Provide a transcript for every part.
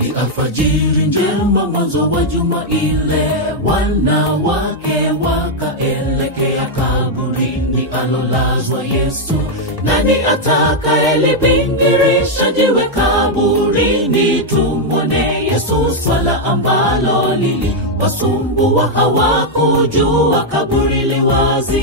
Ni alfajiri njema mwanzo wa juma ile, wanawake wakaelekea kaburini alolazwa Yesu. Nani atakayelibingirisha jiwe kaburini tumwone Yesu? Swala ambalo liliwasumbua hawakujua kaburi li wazi.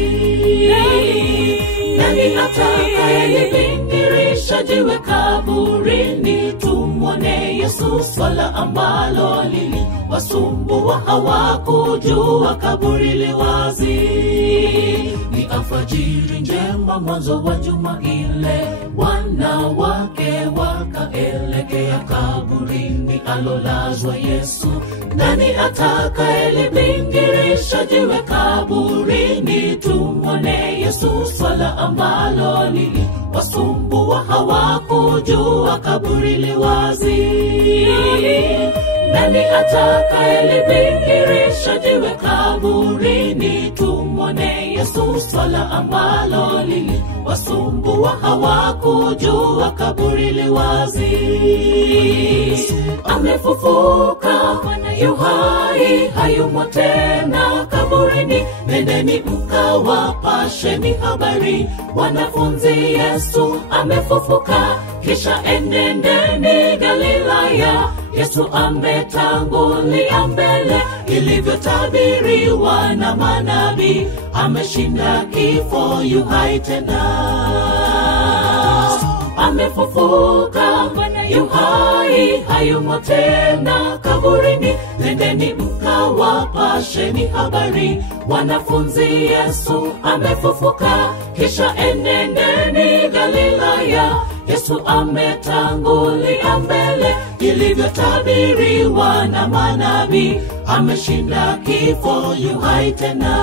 Nani atakayelibingirisha jiwe kaburini tumwone Yesu? Swala ambalo liliwasumbua hawakujua kaburi li wazi. Ni alfajiri njema mwanzo wa juma ile, wanawake wakaelekea kaburini alolazwa Yesu. Nani atakayelibingirisha jiwe kaburini tumwone Yesu? Swala ambalo liliwasumbua hawakujua kaburi li wazi. Nani atakayelibingirisha jiwe kaburini tumwone Yesu? Swala ambalo liliwasumbua hawakujua kaburi li wazi. Amefufuka, yu hai, hayumo tena kaburini. Nendeni mkawapasheni habari wanafunzi, Yesu amefufuka. Kisha enendeni Galilaya, Yesu ametangulia mbele, ilivyotabiriwa na manabii. Ameshinda kifo, yu hai tena. Amefufuka, yu hai, hayumo tena kaburini. Nendeni mkawapasheni habari wanafunzi, Yesu amefufuka. Kisha enendeni Galilaya, Yesu ametangulia mbele, ilivyotabiriwa na manabii. Ameshinda kifo, yu hai tena.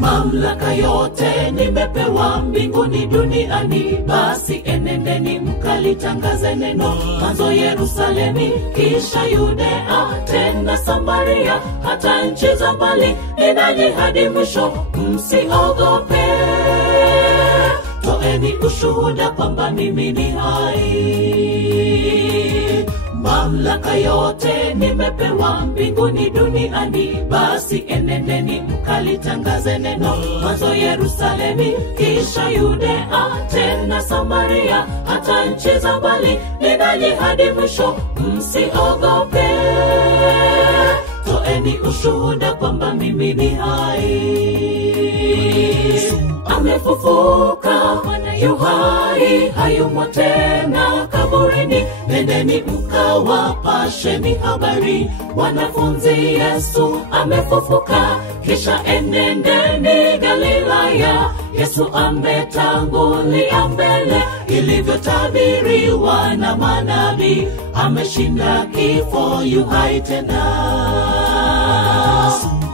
Mamlaka yote nimepewa mbinguni duniani, basi enendeni mkalitangaze neno. Mwanzo Yerusalemu, kisha Yudea, tena Samaria, hata nchi za mbali. Ninyi hadi mwisho, msiogope. Toeni ushuhuda kwamba mimi ni hai. Mamlaka yote nimepewa mbinguni duniani, basi enendeni mkalitangaze neno. Mwanzo Yerusalemu, kisha Yudea, tena Samaria, hata nchi za mbali. Ninyi hadi mwisho, msiogope. Toeni ushuhuda kwamba mimi ni hai. Amefufuka, yu hai, hayumo tena kaburini. Nendeni mkawapasheni habari wanafunzi, Yesu amefufuka. Kisha enendeni Galilaya, Yesu ametangulia mbele, ilivyotabiriwa na manabii. Ameshinda kifo, yu hai tena.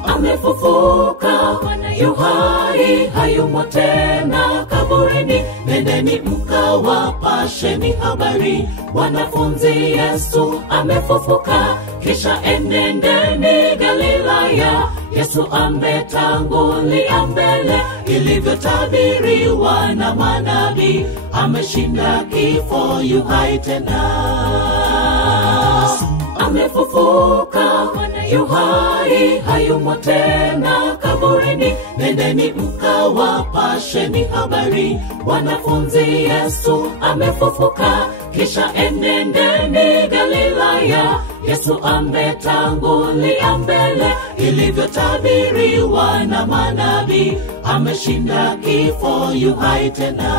Amefufuka, yu hai, hayumo tena kaburini. Nendeni mkawapasheni habari wanafunzi, Yesu amefufuka. Kisha enendeni Galilaya, Yesu ametangulia mbele, ilivyotabiriwa na manabii. Ameshinda kifo, yu hai tena. Amefufuka, yu hai, hayumo tena kaburini. Nendeni mkawapasheni habari wanafunzi, Yesu amefufuka. Kisha enendeni Galilaya, Yesu ametangulia mbele, ilivyotabiriwa na manabii. Ameshinda kifo, yu hai tena.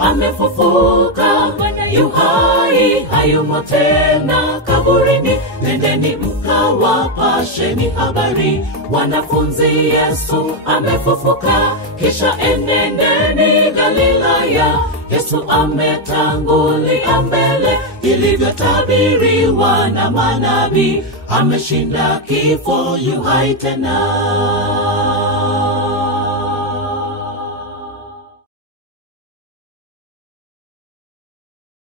Amefufuka, yu hai, hayumo tena kaburini. Nendeni mkawapasheni habari wanafunzi, Yesu amefufuka. Kisha enendeni Galilaya, Yesu ametangulia mbele, ilivyotabiriwa na manabii. Ameshinda kifo, yu hai tena.